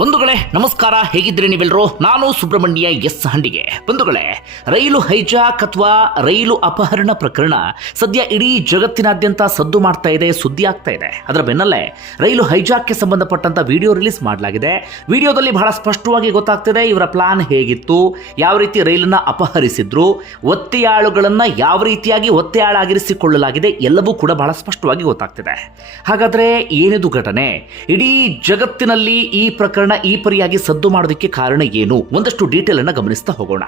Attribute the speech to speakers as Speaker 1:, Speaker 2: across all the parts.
Speaker 1: ಬಂಧುಗಳೇ, ನಮಸ್ಕಾರ. ಹೇಗಿದ್ರಿ ನೀವೆಲ್ಲರೂ ನಾನು ಸುಬ್ರಹ್ಮಣ್ಯ ಎಸ್ ಹಂಡಿಗೆ. ಬಂಧುಗಳೇ, ರೈಲು ಹೈಜಾಕ್ ಅಥವಾ ರೈಲು ಅಪಹರಣ ಪ್ರಕರಣ ಸದ್ಯ ಇಡೀ ಜಗತ್ತಿನಾದ್ಯಂತ ಸದ್ದು ಮಾಡ್ತಾ ಇದೆ, ಸುದ್ದಿ ಆಗ್ತಾ ಇದೆ. ಅದರ ಬೆನ್ನಲ್ಲೇ ರೈಲು ಹೈಜಾಕ್ಗೆ ಸಂಬಂಧಪಟ್ಟಂತ ವಿಡಿಯೋ ರಿಲೀಸ್ ಮಾಡಲಾಗಿದೆ. ವಿಡಿಯೋದಲ್ಲಿ ಬಹಳ ಸ್ಪಷ್ಟವಾಗಿ ಗೊತ್ತಾಗ್ತಿದೆ, ಇವರ ಪ್ಲಾನ್ ಹೇಗಿತ್ತು, ಯಾವ ರೀತಿ ರೈಲನ್ನ ಅಪಹರಿಸಿದ್ರು, ಒತ್ತೆಯಾಳುಗಳನ್ನ ಯಾವ ರೀತಿಯಾಗಿ ಒತ್ತೆಯಾಳಾಗಿರಿಸಿಕೊಳ್ಳಲಾಗಿದೆ, ಎಲ್ಲವೂ ಕೂಡ ಬಹಳ ಸ್ಪಷ್ಟವಾಗಿ ಗೊತ್ತಾಗ್ತಿದೆ. ಹಾಗಾದ್ರೆ ಏನಿದು ಘಟನೆ? ಇಡೀ ಜಗತ್ತಿನಲ್ಲಿ ಈ ಪ್ರಕರಣ ಈ ಪರಿಯಾಗಿ ಸದ್ದು ಮಾಡೋದಕ್ಕೆ ಕಾರಣ ಏನು? ಒಂದಷ್ಟು ಡೀಟೇಲ್ ಅನ್ನು ಗಮನಿಸ್ತಾ ಹೋಗೋಣ.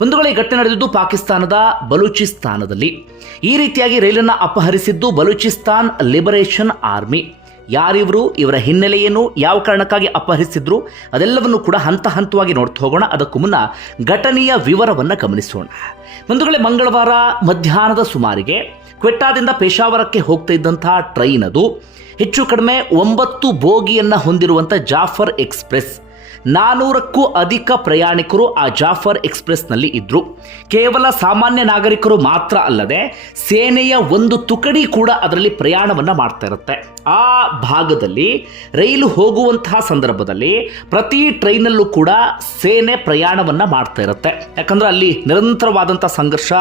Speaker 1: ಒಂದು ಈ ಘಟನೆ ನಡೆದಿದ್ದು ಪಾಕಿಸ್ತಾನದ ಬಲೂಚಿಸ್ತಾನದಲ್ಲಿ. ಈ ರೀತಿಯಾಗಿ ರೈಲನ್ನು ಅಪಹರಿಸಿದ್ದು ಬಲೂಚಿಸ್ತಾನ್ ಲಿಬರೇಷನ್ ಆರ್ಮಿ. ಯಾರಿವರು, ಇವರ ಹಿನ್ನೆಲೆ ಏನು, ಯಾವ ಕಾರಣಕ್ಕಾಗಿ ಅಪಹರಿಸಿದ್ರು, ಅದೆಲ್ಲವನ್ನು ಕೂಡ ಹಂತ ಹಂತವಾಗಿ ನೋಡ್ತಾ ಹೋಗೋಣ. ಅದಕ್ಕೂ ಮುನ್ನ ಘಟನೆಯ ವಿವರವನ್ನು ಗಮನಿಸೋಣ. ಬಂಧುಗಳೇ, ಮಂಗಳವಾರ ಮಧ್ಯಾಹ್ನದ ಸುಮಾರಿಗೆ ಕ್ವೆಟ್ಟಾದಿಂದ ಪೇಶಾವರಕ್ಕೆ ಹೋಗ್ತಾ ಇದ್ದಂತಹ ಟ್ರೈನ್ ಅದು. ಹೆಚ್ಚು ಕಡಿಮೆ ಒಂಬತ್ತು ಬೋಗಿಯನ್ನು ಹೊಂದಿರುವಂಥ ಜಾಫರ್ ಎಕ್ಸ್ಪ್ರೆಸ್. ನಾನೂರಕ್ಕೂ ಅಧಿಕ ಪ್ರಯಾಣಿಕರು ಆ ಜಾಫರ್ ಎಕ್ಸ್ಪ್ರೆಸ್ನಲ್ಲಿ ಇದ್ದರು ಕೇವಲ ಸಾಮಾನ್ಯ ನಾಗರಿಕರು ಮಾತ್ರ ಅಲ್ಲದೆ, ಸೇನೆಯ ಒಂದು ತುಕಡಿ ಕೂಡ ಅದರಲ್ಲಿ ಪ್ರಯಾಣವನ್ನು ಮಾಡ್ತಾ ಇರುತ್ತೆ. ಆ ಭಾಗದಲ್ಲಿ ರೈಲು ಹೋಗುವಂತಹ ಸಂದರ್ಭದಲ್ಲಿ ಪ್ರತಿ ಟ್ರೈನಲ್ಲೂ ಕೂಡ ಸೇನೆ ಪ್ರಯಾಣವನ್ನು ಮಾಡ್ತಾ ಇರುತ್ತೆ. ಯಾಕಂದರೆ ಅಲ್ಲಿ ನಿರಂತರವಾದಂಥ ಸಂಘರ್ಷ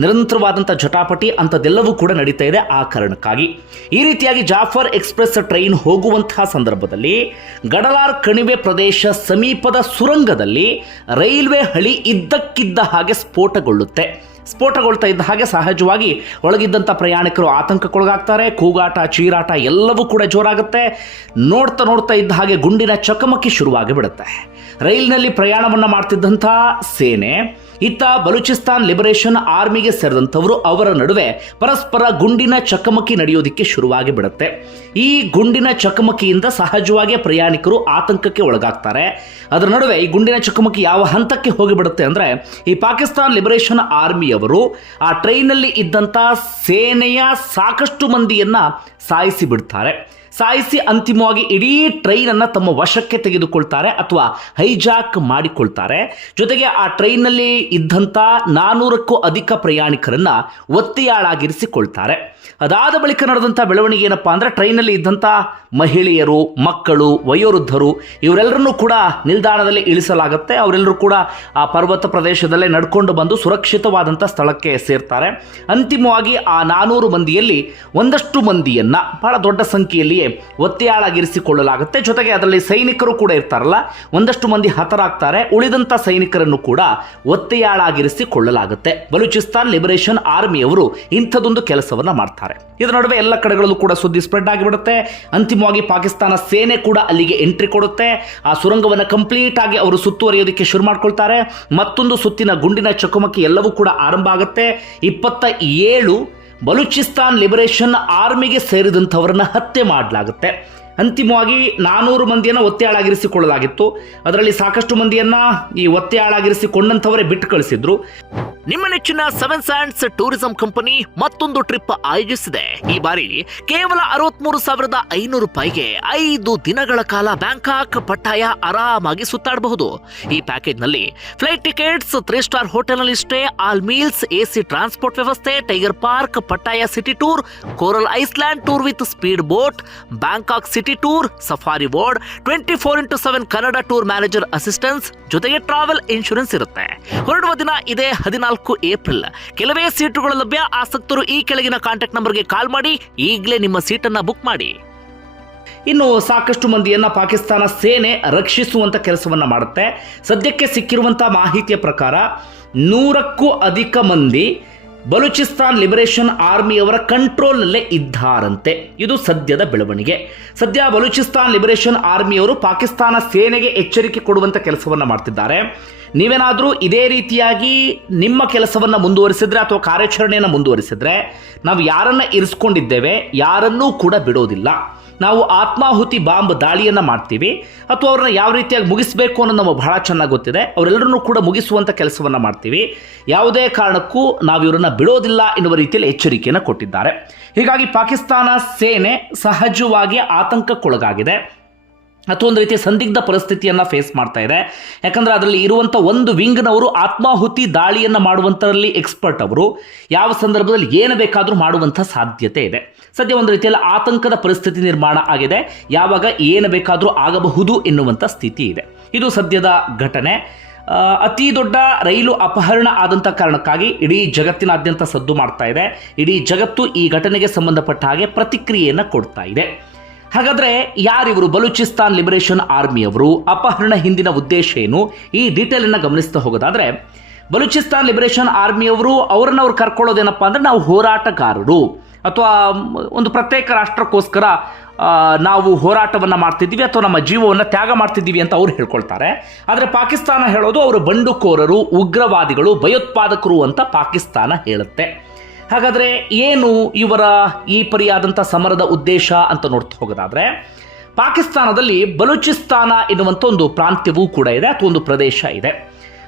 Speaker 1: ನಿರಂತರವಾದಂಥ ಜಟಾಪಟಿ ಅಂಥದ್ದೆಲ್ಲವೂ ಕೂಡ ನಡೀತಾ ಇದೆ ಆ ಕಾರಣಕ್ಕಾಗಿ. ಈ ರೀತಿಯಾಗಿ ಜಾಫರ್ ಎಕ್ಸ್ಪ್ರೆಸ್ ಟ್ರೈನ್ ಹೋಗುವಂತಹ ಸಂದರ್ಭದಲ್ಲಿ ಗಡಲಾರ್ ಕಣಿವೆ ಪ್ರದೇಶ ಸಮೀಪದ ಸುರಂಗದಲ್ಲಿ ರೈಲ್ವೆ ಹಳಿ ಇದ್ದಕ್ಕಿದ್ದ ಹಾಗೆ ಸ್ಫೋಟಗೊಳ್ಳುತ್ತೆ. ಸ್ಫೋಟಗೊಳ್ತಾ ಇದ್ದ ಹಾಗೆ ಸಹಜವಾಗಿ ಒಳಗಿದ್ದಂಥ ಪ್ರಯಾಣಿಕರು ಆತಂಕಕ್ಕೊಳಗಾಗ್ತಾರೆ. ಕೂಗಾಟ, ಚೀರಾಟ ಎಲ್ಲವೂ ಕೂಡ ಜೋರಾಗುತ್ತೆ. ನೋಡ್ತಾ ನೋಡ್ತಾ ಇದ್ದ ಹಾಗೆ ಗುಂಡಿನ ಚಕಮಕಿ ಶುರುವಾಗಿ ಬಿಡುತ್ತೆ ರೈಲಿನಲ್ಲಿ ಪ್ರಯಾಣವನ್ನು ಮಾಡ್ತಿದ್ದಂಥ ಸೇನೆ, ಇತ್ತ ಬಲೂಚಿಸ್ತಾನ್ ಲಿಬರೇಷನ್ ಆರ್ಮಿಗೆ ಸೇರಿದಂಥವರು ಅವರ ನಡುವೆ ಪರಸ್ಪರ ಗುಂಡಿನ ಚಕಮಕಿ ನಡೆಯೋದಕ್ಕೆ ಶುರುವಾಗಿ ಬಿಡುತ್ತೆ. ಈ ಗುಂಡಿನ ಚಕಮಕಿಯಿಂದ ಸಹಜವಾಗಿ ಪ್ರಯಾಣಿಕರು ಆತಂಕಕ್ಕೆ ಒಳಗಾಗ್ತಾರೆ. ಅದರ ನಡುವೆ ಈ ಗುಂಡಿನ ಚಕಮಕಿ ಯಾವ ಹಂತಕ್ಕೆ ಹೋಗಿಬಿಡುತ್ತೆ ಅಂದರೆ, ಈ ಪಾಕಿಸ್ತಾನ್ ಲಿಬರೇಷನ್ ಆರ್ಮಿಯವರು ಆ ಟ್ರೈನಲ್ಲಿ ಇದ್ದಂಥ ಸೇನೆಯ ಸಾಕಷ್ಟು ಮಂದಿಯನ್ನು ಸಾಯಿಸಿ ಬಿಡ್ತಾರೆ. ಸಾಯಿಸಿ ಅಂತಿಮವಾಗಿ ಇಡೀ ಟ್ರೈನನ್ನು ತಮ್ಮ ವಶಕ್ಕೆ ತೆಗೆದುಕೊಳ್ತಾರೆ ಅಥವಾ ಹೈಜಾಕ್ ಮಾಡಿಕೊಳ್ತಾರೆ. ಜೊತೆಗೆ ಆ ಟ್ರೈನ್ನಲ್ಲಿ ಇದ್ದಂಥ ನಾನೂರಕ್ಕೂ ಅಧಿಕ ಪ್ರಯಾಣಿಕರನ್ನ ಒತ್ತೆಯಾಳಾಗಿರಿಸಿಕೊಳ್ತಾರೆ. ಅದಾದ ಬಳಿಕ ನಡೆದಂಥ ಬೆಳವಣಿಗೆ ಏನಪ್ಪಾ ಅಂದರೆ ಟ್ರೈನಲ್ಲಿ ಇದ್ದಂಥ ಮಹಿಳೆಯರು, ಮಕ್ಕಳು, ವಯೋವೃದ್ಧರು ಇವರೆಲ್ಲರನ್ನೂ ಕೂಡ ನಿಲ್ದಾಣದಲ್ಲಿ ಇಳಿಸಲಾಗುತ್ತೆ. ಅವರೆಲ್ಲರೂ ಕೂಡ ಆ ಪರ್ವತ ಪ್ರದೇಶದಲ್ಲೇ ನಡ್ಕೊಂಡು ಬಂದು ಸುರಕ್ಷಿತವಾದಂಥ ಸ್ಥಳಕ್ಕೆ ಸೇರ್ತಾರೆ. ಅಂತಿಮವಾಗಿ ಆ ನಾನೂರು ಮಂದಿಯಲ್ಲಿ ಒಂದಷ್ಟು ಮಂದಿಯನ್ನ, ಬಹಳ ದೊಡ್ಡ ಸಂಖ್ಯೆಯಲ್ಲಿಯೇ ಒತ್ತೆಯಾಳಾಗಿರಿಸಿಕೊಳ್ಳಲಾಗುತ್ತೆ. ಜೊತೆಗೆ ಅದರಲ್ಲಿ ಸೈನಿಕರು ಕೂಡ ಇರ್ತಾರಲ್ಲ, ಒಂದಷ್ಟು ಮಂದಿ ಹತರಾಗ್ತಾರೆ. ಉಳಿದಂಥ ಸೈನಿಕರನ್ನು ಕೂಡ ಒತ್ತೆಯಾಳಾಗಿರಿಸಿಕೊಳ್ಳಲಾಗುತ್ತೆ. ಬಲೂಚಿಸ್ತಾನ್ ಲಿಬರೇಷನ್ ಆರ್ಮಿಯವರು ಇಂಥದೊಂದು ಕೆಲಸವನ್ನ ಮಾಡ್ತಾರೆ. ಇದರ ನಡುವೆ ಎಲ್ಲ ಕಡೆಗಳಲ್ಲೂ ಕೂಡ ಸುದ್ದಿ ಸ್ಪ್ರೆಡ್ ಆಗಿಬಿಡುತ್ತೆ. ಅಂತಿಮವಾಗಿ ಪಾಕಿಸ್ತಾನ ಸೇನೆ ಕೂಡ ಅಲ್ಲಿಗೆ ಎಂಟ್ರಿ ಕೊಡುತ್ತೆ. ಆ ಸುರಂಗವನ್ನು ಕಂಪ್ಲೀಟ್ ಆಗಿ ಅವರು ಸುತ್ತುವರಿಯೋದಕ್ಕೆ ಶುರು ಮಾಡ್ಕೊಳ್ತಾರೆ. ಮತ್ತೊಂದು ಸುತ್ತಿನ ಗುಂಡಿನ ಚಕಮಕಿ ಎಲ್ಲವೂ ಕೂಡ ಆರಂಭ ಆಗುತ್ತೆ. ಇಪ್ಪತ್ತ ಏಳು ಬಲೂಚಿಸ್ತಾನ್ ಲಿಬರೇಷನ್ ಆರ್ಮಿಗೆ ಸೇರಿದಂಥವರನ್ನು ಹತ್ಯೆ ಮಾಡಲಾಗುತ್ತೆ. ಅಂತಿಮವಾಗಿ ನಾನೂರು ಮಂದಿಯನ್ನು ಒತ್ತೆಯಾಳಾಗಿರಿಸಿಕೊಳ್ಳಲಾಗಿತ್ತು ಅದರಲ್ಲಿ ಸಾಕಷ್ಟು ಮಂದಿಯನ್ನ ಈ ಒತ್ತೆಯಾಳಾಗಿರಿಸಿಕೊಂಡಂಥವರೇ ಬಿಟ್ಟು ಕಳಿಸಿದ್ರು. ನಿಮ್ಮ ನೆಚ್ಚಿನ ಸೆವೆನ್ ಸ್ಯಾಂಡ್ಸ್ ಟೂರಿಸಂ ಕಂಪನಿ ಮತ್ತೊಂದು ಟ್ರಿಪ್ ಆಯೋಜಿಸಿದೆ. ಈ ಬಾರಿ ಕೇವಲ ಅರವತ್ಮೂರು ಸಾವಿರದ ಐನೂರು ರೂಪಾಯಿಗೆ ಐದು ದಿನಗಳ ಕಾಲ ಬ್ಯಾಂಕಾಕ್ ಪಟ್ಟಾಯ ಆರಾಮಾಗಿ ಸುತ್ತಾಡಬಹುದು. ಈ ಪ್ಯಾಕೇಜ್ನಲ್ಲಿ ಫ್ಲೈಟ್ ಟಿಕೆಟ್ಸ್, ತ್ರೀ ಸ್ಟಾರ್ ಹೋಟೆಲ್ನಲ್ಲಿ stay, all meals, AC transport ವ್ಯವಸ್ಥೆ, tiger park, Pattaya city tour, coral island tour with speed boat, Bangkok city tour safari board twenty four into seven Kannada tour manager assistance ಜೊತೆಗೆ travel insurance ಇರುತ್ತೆ. ಹೊರಡುವ ದಿನ ಇದೇ ಹದಿನಾಲ್ಕು April ಕೆಲವೇ ಸೀಟುಗಳು ಲಭ್ಯ. ಆಸಕ್ತರು ಈ ಕೆಳಗಿನ ಕಾಂಟ್ಯಾಕ್ಟ್ ನಂಬರ್ಗೆ ಕಾಲ್ ಮಾಡಿ. ಈಗಲೇ ನಿಮ್ಮ ಸೀಟನ್ನು ಬುಕ್ ಮಾಡಿ. ಇನ್ನು ಸಾಕಷ್ಟು ಮಂದಿಯನ್ನ ಪಾಕಿಸ್ತಾನ ಸೇನೆ ರಕ್ಷಿಸುವಂತ ಕೆಲಸವನ್ನ ಮಾಡುತ್ತೆ. ಸದ್ಯಕ್ಕೆ ಸಿಕ್ಕಿರುವಂತ ಮಾಹಿತಿಯ ಪ್ರಕಾರ ನೂರಕ್ಕೂ ಅಧಿಕ ಮಂದಿ ಬಲೂಚಿಸ್ತಾನ್ ಲಿಬರೇಷನ್ ಆರ್ಮಿಯವರ ಕಂಟ್ರೋಲ್ನಲ್ಲೇ ಇದ್ದಾರಂತೆ. ಇದು ಸದ್ಯದ ಬೆಳವಣಿಗೆ. ಸದ್ಯ ಬಲೂಚಿಸ್ತಾನ್ ಲಿಬರೇಷನ್ ಆರ್ಮಿಯವರು ಪಾಕಿಸ್ತಾನ ಸೇನೆಗೆ ಎಚ್ಚರಿಕೆ ಕೊಡುವಂತ ಕೆಲಸವನ್ನು ಮಾಡ್ತಿದ್ದಾರೆ. ನೀವೇನಾದರೂ ಇದೇ ರೀತಿಯಾಗಿ ನಿಮ್ಮ ಕೆಲಸವನ್ನು ಮುಂದುವರಿಸಿದ್ರೆ ಅಥವಾ ಕಾರ್ಯಾಚರಣೆಯನ್ನು ಮುಂದುವರಿಸಿದ್ರೆ ನಾವು ಯಾರನ್ನ ಇರಿಸ್ಕೊಂಡಿದ್ದೇವೆ, ಯಾರನ್ನೂ ಕೂಡ ಬಿಡೋದಿಲ್ಲ. ನಾವು ಆತ್ಮಾಹುತಿ ಬಾಂಬ್ ದಾಳಿಯನ್ನು ಮಾಡ್ತೀವಿ, ಅಥವಾ ಅವ್ರನ್ನ ಯಾವ ರೀತಿಯಾಗಿ ಮುಗಿಸಬೇಕು ಅನ್ನೋದು ನಮಗೆ ಬಹಳ ಚೆನ್ನಾಗಿ ಗೊತ್ತಿದೆ. ಅವರೆಲ್ಲರನ್ನೂ ಕೂಡ ಮುಗಿಸುವಂಥ ಕೆಲಸವನ್ನು ಮಾಡ್ತೀವಿ. ಯಾವುದೇ ಕಾರಣಕ್ಕೂ ನಾವು ಇವರನ್ನು ಬಿಡೋದಿಲ್ಲ ಎನ್ನುವ ರೀತಿಯಲ್ಲಿ ಎಚ್ಚರಿಕೆಯನ್ನು ಕೊಟ್ಟಿದ್ದಾರೆ. ಹೀಗಾಗಿ ಪಾಕಿಸ್ತಾನ ಸೇನೆ ಸಹಜವಾಗಿ ಆತಂಕಕ್ಕೊಳಗಾಗಿದೆ. ಅಥವಾ ಒಂದು ರೀತಿಯ ಸಂದಿಗ್ಧ ಪರಿಸ್ಥಿತಿಯನ್ನು ಫೇಸ್ ಮಾಡ್ತಾ ಇದೆ. ಯಾಕಂದರೆ ಅದರಲ್ಲಿ ಇರುವಂಥ ಒಂದು ವಿಂಗ್ನವರು ಆತ್ಮಾಹುತಿ ದಾಳಿಯನ್ನು ಮಾಡುವಂಥರಲ್ಲಿ ಎಕ್ಸ್ಪರ್ಟ್ ಅವರು. ಯಾವ ಸಂದರ್ಭದಲ್ಲಿ ಏನು ಬೇಕಾದರೂ ಮಾಡುವಂಥ ಸಾಧ್ಯತೆ ಇದೆ. ಸದ್ಯ ಒಂದು ರೀತಿಯಲ್ಲಿ ಆತಂಕದ ಪರಿಸ್ಥಿತಿ ನಿರ್ಮಾಣ ಆಗಿದೆ. ಯಾವಾಗ ಏನು ಬೇಕಾದರೂ ಆಗಬಹುದು ಎನ್ನುವಂಥ ಸ್ಥಿತಿ ಇದೆ. ಇದು ಸದ್ಯದ ಘಟನೆ. ಅತಿ ದೊಡ್ಡ ರೈಲು ಅಪಹರಣ ಆದಂಥ ಕಾರಣಕ್ಕಾಗಿ ಇಡೀ ಜಗತ್ತಿನಾದ್ಯಂತ ಸದ್ದು ಮಾಡ್ತಾ ಇದೆ. ಇಡೀ ಜಗತ್ತು ಈ ಘಟನೆಗೆ ಸಂಬಂಧಪಟ್ಟ ಹಾಗೆ ಪ್ರತಿಕ್ರಿಯೆಯನ್ನು ಕೊಡ್ತಾ ಇದೆ. ಹಾಗಾದ್ರೆ ಯಾರಿವರು ಬಲೂಚಿಸ್ತಾನ್ ಲಿಬರೇಷನ್ ಆರ್ಮಿಯವರು? ಅಪಹರಣ ಹಿಂದಿನ ಉದ್ದೇಶ ಏನು? ಈ ಡೀಟೇಲ್ ಅನ್ನ ಗಮನಿಸ್ತಾ ಹೋಗೋದಾದ್ರೆ, ಬಲೂಚಿಸ್ತಾನ್ ಲಿಬರೇಷನ್ ಆರ್ಮಿಯವರು ಅವ್ರನ್ನ ಅವ್ರು ಕರ್ಕೊಳ್ಳೋದೇನಪ್ಪ ಅಂದ್ರೆ ನಾವು ಹೋರಾಟಗಾರರು. ಅಥವಾ ಒಂದು ಪ್ರತ್ಯೇಕ ರಾಷ್ಟ್ರಕ್ಕೋಸ್ಕರ ನಾವು ಹೋರಾಟವನ್ನು ಮಾಡ್ತಿದ್ದೀವಿ ಅಥವಾ ನಮ್ಮ ಜೀವವನ್ನು ತ್ಯಾಗ ಮಾಡ್ತಿದ್ದೀವಿ ಅಂತ ಅವ್ರು ಹೇಳ್ಕೊಳ್ತಾರೆ. ಆದರೆ ಪಾಕಿಸ್ತಾನ ಹೇಳೋದು ಅವರು ಬಂಡುಕೋರರು, ಉಗ್ರವಾದಿಗಳು, ಭಯೋತ್ಪಾದಕರು ಅಂತ ಪಾಕಿಸ್ತಾನ ಹೇಳುತ್ತೆ. ಹಾಗಾದರೆ ಏನು ಇವರ ಈ ಪರಿಯಾದಂಥ ಸಮರದ ಉದ್ದೇಶ ಅಂತ ನೋಡ್ತಾ ಹೋಗೋದಾದ್ರೆ, ಪಾಕಿಸ್ತಾನದಲ್ಲಿ ಬಲೂಚಿಸ್ತಾನ ಎನ್ನುವಂಥ ಒಂದು ಪ್ರಾಂತ್ಯವೂ ಕೂಡ ಇದೆ, ಅಥವಾ ಒಂದು ಪ್ರದೇಶ ಇದೆ.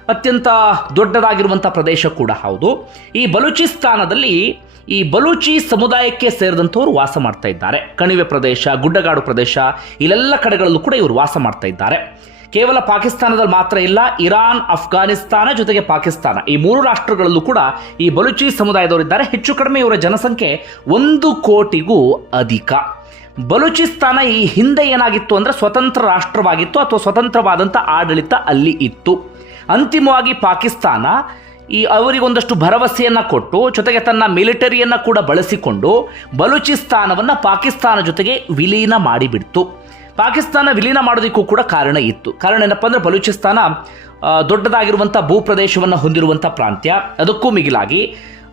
Speaker 1: ಅತ್ಯಂತ ದೊಡ್ಡದಾಗಿರುವಂಥ ಪ್ರದೇಶ ಕೂಡ ಹೌದು. ಈ ಬಲೂಚಿಸ್ತಾನದಲ್ಲಿ ಈ ಬಲೂಚಿ ಸಮುದಾಯಕ್ಕೆ ಸೇರಿದಂಥವ್ರು ವಾಸ ಮಾಡ್ತಾ ಇದ್ದಾರೆ. ಕಣಿವೆ ಪ್ರದೇಶ, ಗುಡ್ಡಗಾಡು ಪ್ರದೇಶ, ಇಲ್ಲೆಲ್ಲ ಕಡೆಗಳಲ್ಲೂ ಕೂಡ ಇವರು ವಾಸ ಮಾಡ್ತಾ ಇದ್ದಾರೆ. ಕೇವಲ ಪಾಕಿಸ್ತಾನದಲ್ಲಿ ಮಾತ್ರ ಇಲ್ಲ, ಇರಾನ್, ಅಫ್ಘಾನಿಸ್ತಾನ ಜೊತೆಗೆ ಪಾಕಿಸ್ತಾನ. ಈ ಮೂರು ರಾಷ್ಟ್ರಗಳಲ್ಲೂ ಕೂಡ ಈ ಬಲುಚಿ ಸಮುದಾಯದವರಿದ್ದಾರೆ. ಹೆಚ್ಚು ಕಡಿಮೆ ಇವರ ಜನಸಂಖ್ಯೆ ಒಂದು ಕೋಟಿಗೂ ಅಧಿಕ. ಬಲೂಚಿಸ್ತಾನ ಈ ಹಿಂದೆ ಏನಾಗಿತ್ತು ಅಂದರೆ ಸ್ವತಂತ್ರ ರಾಷ್ಟ್ರವಾಗಿತ್ತು ಅಥವಾ ಸ್ವತಂತ್ರವಾದಂಥ ಆಡಳಿತ ಅಲ್ಲಿ ಇತ್ತು. ಅಂತಿಮವಾಗಿ ಪಾಕಿಸ್ತಾನ ಈ ಅವರಿಗೊಂದಷ್ಟು ಭರವಸೆಯನ್ನು ಕೊಟ್ಟು, ಜೊತೆಗೆ ತನ್ನ ಮಿಲಿಟರಿಯನ್ನು ಕೂಡ ಬಳಸಿಕೊಂಡು ಬಲೂಚಿಸ್ತಾನವನ್ನು ಪಾಕಿಸ್ತಾನ ಜೊತೆಗೆ ವಿಲೀನ ಮಾಡಿಬಿಡ್ತು. ಪಾಕಿಸ್ತಾನ ವಿಲೀನ ಮಾಡೋದಕ್ಕೂ ಕೂಡ ಕಾರಣ ಇತ್ತು. ಕಾರಣ ಏನಪ್ಪ ಅಂದರೆ ಬಲೂಚಿಸ್ತಾನ ದೊಡ್ಡದಾಗಿರುವಂಥ ಭೂಪ್ರದೇಶವನ್ನು ಹೊಂದಿರುವಂಥ ಪ್ರಾಂತ್ಯ. ಅದಕ್ಕೂ ಮಿಗಿಲಾಗಿ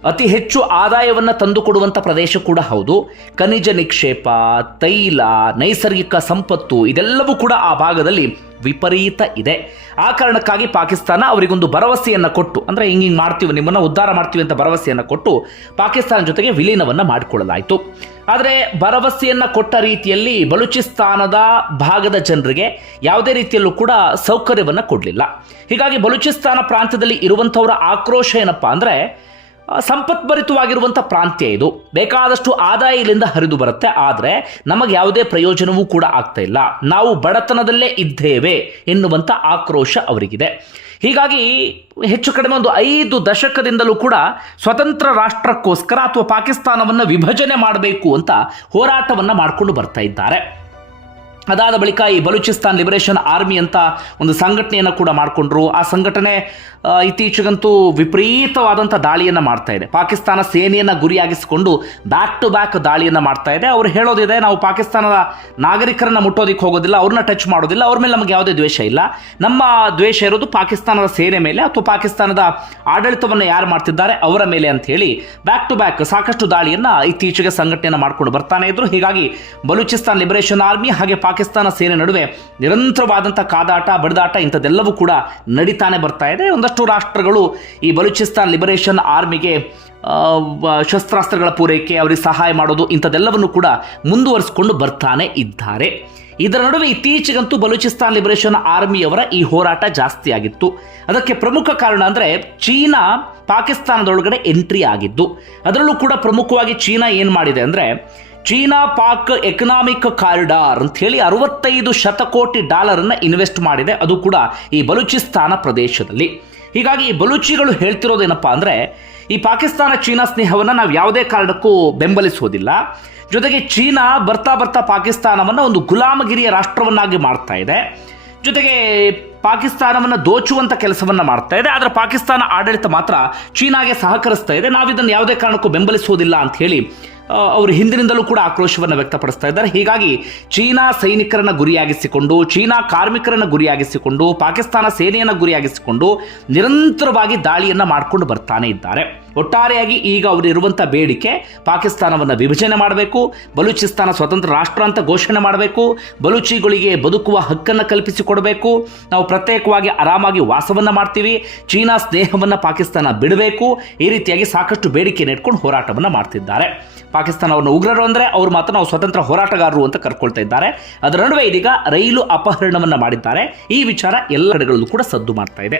Speaker 1: ಅತಿ ಹೆಚ್ಚು ಆದಾಯವನ್ನು ತಂದುಕೊಡುವಂಥ ಪ್ರದೇಶ ಕೂಡ ಹೌದು. ಖನಿಜ ನಿಕ್ಷೇಪ, ತೈಲ, ನೈಸರ್ಗಿಕ ಸಂಪತ್ತು ಇದೆಲ್ಲವೂ ಕೂಡ ಆ ಭಾಗದಲ್ಲಿ ವಿಪರೀತ ಇದೆ. ಆ ಕಾರಣಕ್ಕಾಗಿ ಪಾಕಿಸ್ತಾನ ಅವರಿಗೊಂದು ಭರವಸೆಯನ್ನು ಕೊಟ್ಟು, ಅಂದರೆ ಹಿಂಗೆ ಹಿಂಗೆ ಮಾಡ್ತೀವಿ, ನಿಮ್ಮನ್ನು ಉದ್ಧಾರ ಮಾಡ್ತೀವಿ ಅಂತ ಭರವಸೆಯನ್ನು ಕೊಟ್ಟು ಪಾಕಿಸ್ತಾನ ಜೊತೆಗೆ ವಿಲೀನವನ್ನು ಮಾಡಿಕೊಳ್ಳಲಾಯಿತು. ಆದರೆ ಭರವಸೆಯನ್ನು ಕೊಟ್ಟ ರೀತಿಯಲ್ಲಿ ಬಲೂಚಿಸ್ತಾನದ ಭಾಗದ ಜನರಿಗೆ ಯಾವುದೇ ರೀತಿಯಲ್ಲೂ ಕೂಡ ಸೌಕರ್ಯವನ್ನು ಕೊಡಲಿಲ್ಲ. ಹೀಗಾಗಿ ಬಲೂಚಿಸ್ತಾನ ಪ್ರಾಂತ್ಯದಲ್ಲಿ ಇರುವಂಥವರ ಆಕ್ರೋಶ ಏನಪ್ಪ ಅಂದರೆ ಸಂಪತ್ಭರಿತವಾಗಿರುವಂಥ ಪ್ರಾಂತ್ಯ ಇದು. ಬೇಕಾದಷ್ಟು ಆದಾಯ ಇಲ್ಲಿಂದ ಹರಿದು ಬರುತ್ತೆ. ಆದರೆ ನಮಗೆ ಯಾವುದೇ ಪ್ರಯೋಜನವೂ ಕೂಡ ಆಗ್ತಾ ಇಲ್ಲ. ನಾವು ಬಡತನದಲ್ಲೇ ಇದ್ದೇವೆ ಎನ್ನುವಂಥ ಆಕ್ರೋಶ ಅವರಿಗಿದೆ. ಹೀಗಾಗಿ ಹೆಚ್ಚು ಕಡಿಮೆ ಒಂದು ಐದು ದಶಕದಿಂದಲೂ ಕೂಡ ಸ್ವತಂತ್ರ ರಾಷ್ಟ್ರಕ್ಕೋಸ್ಕರ ಅಥವಾ ಪಾಕಿಸ್ತಾನವನ್ನು ವಿಭಜನೆ ಮಾಡಬೇಕು ಅಂತ ಹೋರಾಟವನ್ನು ಮಾಡಿಕೊಂಡು ಬರ್ತಾ ಇದ್ದಾರೆ. ಅದಾದ ಬಳಿಕ ಈ ಬಲೂಚಿಸ್ತಾನ್ ಲಿಬರೇಷನ್ ಆರ್ಮಿ ಅಂತ ಒಂದು ಸಂಘಟನೆಯನ್ನು ಕೂಡ ಮಾಡಿಕೊಂಡ್ರು. ಆ ಸಂಘಟನೆ ಇತ್ತೀಚೆಗಂತೂ ವಿಪರೀತವಾದಂಥ ದಾಳಿಯನ್ನು ಮಾಡ್ತಾ ಇದೆ. ಪಾಕಿಸ್ತಾನ ಸೇನೆಯನ್ನು ಗುರಿಯಾಗಿಸಿಕೊಂಡು ಬ್ಯಾಕ್ ಟು ಬ್ಯಾಕ್ ದಾಳಿಯನ್ನು ಮಾಡ್ತಾ ಇದೆ. ಅವ್ರು ಹೇಳೋದಿದೆ, ನಾವು ಪಾಕಿಸ್ತಾನದ ನಾಗರಿಕರನ್ನು ಮುಟ್ಟೋದಕ್ಕೆ ಹೋಗೋದಿಲ್ಲ, ಅವ್ರನ್ನ ಟಚ್ ಮಾಡೋದಿಲ್ಲ, ಅವ್ರ ಮೇಲೆ ನಮಗೆ ಯಾವುದೇ ದ್ವೇಷ ಇಲ್ಲ. ನಮ್ಮ ದ್ವೇಷ ಇರೋದು ಪಾಕಿಸ್ತಾನದ ಸೇನೆ ಮೇಲೆ ಅಥವಾ ಪಾಕಿಸ್ತಾನದ ಆಡಳಿತವನ್ನು ಯಾರು ಮಾಡ್ತಿದ್ದಾರೆ ಅವರ ಮೇಲೆ ಅಂತ ಹೇಳಿ ಬ್ಯಾಕ್ ಟು ಬ್ಯಾಕ್ ಸಾಕಷ್ಟು ದಾಳಿಯನ್ನು ಇತ್ತೀಚೆಗೆ ಸಂಘಟನೆಯನ್ನು ಮಾಡ್ಕೊಂಡು ಬರ್ತಾನೆ ಇದ್ರು. ಹೀಗಾಗಿ ಬಲೂಚಿಸ್ತಾನ್ ಲಿಬರೇಷನ್ ಆರ್ಮಿ ಹಾಗೆ ಪಾಕಿಸ್ತಾನ ಸೇನೆ ನಡುವೆ ನಿರಂತರವಾದಂಥ ಕಾದಾಟ, ಬಡಿದಾಟ ಇಂಥದ್ದೆಲ್ಲವೂ ಕೂಡ ನಡೀತಾನೆ ಬರ್ತಾ ಇದೆ. ಒಂದಷ್ಟು ರಾಷ್ಟ್ರಗಳು ಈ ಬಲೂಚಿಸ್ತಾನ್ ಲಿಬರೇಷನ್ ಆರ್ಮಿಗೆ ಶಸ್ತ್ರಾಸ್ತ್ರಗಳ ಪೂರೈಕೆ, ಅವರಿಗೆ ಸಹಾಯ ಮಾಡೋದು ಇಂಥದ್ದೆಲ್ಲವನ್ನು ಕೂಡ ಮುಂದುವರಿಸಿಕೊಂಡು ಬರ್ತಾನೆ ಇದ್ದಾರೆ. ಇದರ ನಡುವೆ ಇತ್ತೀಚೆಗಂತೂ ಬಲೂಚಿಸ್ತಾನ್ ಲಿಬರೇಷನ್ ಆರ್ಮಿಯವರ ಈ ಹೋರಾಟ ಜಾಸ್ತಿ ಆಗಿತ್ತು. ಅದಕ್ಕೆ ಪ್ರಮುಖ ಕಾರಣ ಅಂದರೆ ಚೀನಾ ಪಾಕಿಸ್ತಾನದೊಳಗಡೆ ಎಂಟ್ರಿ ಆಗಿದ್ದು, ಅದರಲ್ಲೂ ಕೂಡ ಪ್ರಮುಖವಾಗಿ ಚೀನಾ ಏನು ಮಾಡಿದೆ ಅಂದರೆ ಚೀನಾ ಪಾಕ್ ಎಕನಾಮಿಕ್ ಕಾರಿಡಾರ್ ಅಂತ ಹೇಳಿ ಅರವತ್ತೈದು ಶತಕೋಟಿ ಡಾಲರ್ ಅನ್ನ ಇನ್ವೆಸ್ಟ್ ಮಾಡಿದೆ. ಅದು ಕೂಡ ಈ ಬಲೂಚಿಸ್ತಾನ ಪ್ರದೇಶದಲ್ಲಿ. ಹೀಗಾಗಿ ಈ ಬಲೂಚಿಗಳು ಹೇಳ್ತಿರೋದೇನಪ್ಪ ಅಂದರೆ, ಈ ಪಾಕಿಸ್ತಾನ ಚೀನಾ ಸ್ನೇಹವನ್ನು ನಾವು ಯಾವುದೇ ಕಾರಣಕ್ಕೂ ಬೆಂಬಲಿಸುವುದಿಲ್ಲ ಜೊತೆಗೆ ಚೀನಾ ಬರ್ತಾ ಬರ್ತಾ ಪಾಕಿಸ್ತಾನವನ್ನು ಒಂದು ಗುಲಾಮಗಿರಿಯ ರಾಷ್ಟ್ರವನ್ನಾಗಿ ಮಾಡ್ತಾ ಇದೆ. ಜೊತೆಗೆ ಪಾಕಿಸ್ತಾನವನ್ನು ದೋಚುವಂಥ ಕೆಲಸವನ್ನು ಮಾಡ್ತಾ ಇದೆ. ಆದರೆ ಪಾಕಿಸ್ತಾನ ಆಡಳಿತ ಮಾತ್ರ ಚೀನಾಗೆ ಸಹಕರಿಸ್ತಾ ಇದೆ. ನಾವು ಇದನ್ನು ಯಾವುದೇ ಕಾರಣಕ್ಕೂ ಬೆಂಬಲಿಸುವುದಿಲ್ಲ ಅಂತ ಹೇಳಿ ಅವರು ಹಿಂದಿನಿಂದಲೂ ಕೂಡ ಆಕ್ರೋಶವನ್ನು ವ್ಯಕ್ತಪಡಿಸ್ತಾ ಇದ್ದಾರೆ. ಹೀಗಾಗಿ ಚೀನಾ ಸೈನಿಕರನ್ನು ಗುರಿಯಾಗಿಸಿಕೊಂಡು, ಚೀನಾ ಕಾರ್ಮಿಕರನ್ನು ಗುರಿಯಾಗಿಸಿಕೊಂಡು, ಪಾಕಿಸ್ತಾನ ಸೇನೆಯನ್ನು ಗುರಿಯಾಗಿಸಿಕೊಂಡು ನಿರಂತರವಾಗಿ ದಾಳಿಯನ್ನು ಮಾಡಿಕೊಂಡು ಬರ್ತಾನೆ ಇದ್ದಾರೆ. ಒಟ್ಟಾರೆಯಾಗಿ ಈಗ ಅವರಿರುವಂಥ ಬೇಡಿಕೆ, ಪಾಕಿಸ್ತಾನವನ್ನು ವಿಭಜನೆ ಮಾಡಬೇಕು, ಬಲೂಚಿಸ್ತಾನ ಸ್ವತಂತ್ರ ರಾಷ್ಟ್ರ ಅಂತ ಘೋಷಣೆ ಮಾಡಬೇಕು, ಬಲೂಚಿಗಳಿಗೆ ಬದುಕುವ ಹಕ್ಕನ್ನು ಕಲ್ಪಿಸಿಕೊಡಬೇಕು, ನಾವು ಪ್ರತ್ಯೇಕವಾಗಿ ಆರಾಮಾಗಿ ವಾಸವನ್ನು ಮಾಡ್ತೀವಿ, ಚೀನಾ ಸ್ನೇಹವನ್ನು ಪಾಕಿಸ್ತಾನ ಬಿಡಬೇಕು, ಈ ರೀತಿಯಾಗಿ ಸಾಕಷ್ಟು ಬೇಡಿಕೆ ಇಟ್ಕೊಂಡು ಹೋರಾಟವನ್ನು ಮಾಡ್ತಿದ್ದಾರೆ. ಪಾಕಿಸ್ತಾನವನ್ನು ಉಗ್ರರು ಅಂದರೆ ಅವರು ಮಾತ್ರ ನಾವು ಸ್ವತಂತ್ರ ಹೋರಾಟಗಾರರು ಅಂತ ಕರ್ಕೊಳ್ತಾ ಇದ್ದಾರೆ. ಅದರ ನಡುವೆ ಇದೀಗ ರೈಲು ಅಪಹರಣವನ್ನು ಮಾಡಿದ್ದಾರೆ. ಈ ವಿಚಾರ ಎಲ್ಲ ಕಡೆಗಳಲ್ಲೂ ಕೂಡ ಸದ್ದು ಮಾಡ್ತಾ ಇದೆ.